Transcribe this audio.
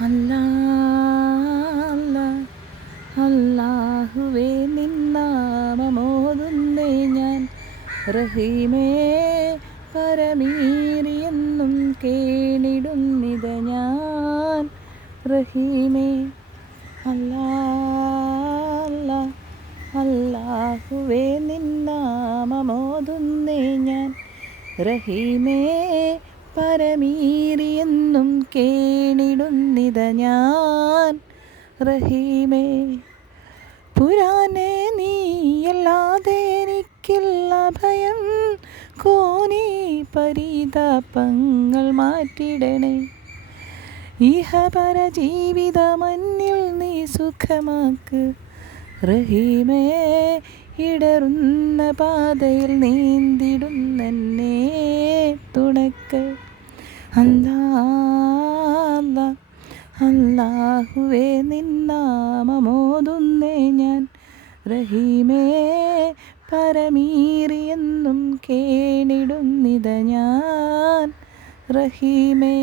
അല്ലാ അല്ലാ അല്ലാഹുവേ നിന്നാമമോതുന്നേ ഞാൻ. റഹീമേ പരമീറിയെന്നും കേണിടുന്നിത ഞാൻ. റഹീമേ അല്ലാ അല്ലാ അല്ലാഹുവേ നിന്നാമമോതുന്നേ ഞാൻ. റഹീമേ പരമീറിയെന്നും കേണിടുന്നിത ഞാൻ. റഹീമേ പുരാനേ നീയല്ലാതെ എനിക്കില്ല ഭയം. കോനീ പരിതാപങ്ങൾ മാറ്റിടണേ. ഇഹപര ജീവിതമന്നിൽ നീ സുഖമാക്ക്. റഹീമേ ഇടറുന്ന പാതയിൽ നീന്തിടുന്നെന്നെ തുണക്ക്. അല്ലാ അല്ലാ അല്ലാഹുവേ നിന്നാമമോതുന്നേ ഞാൻ. റഹീമേ പരമീറിയെന്നും കേണിടുന്നിത ഞാൻ. റഹീമേ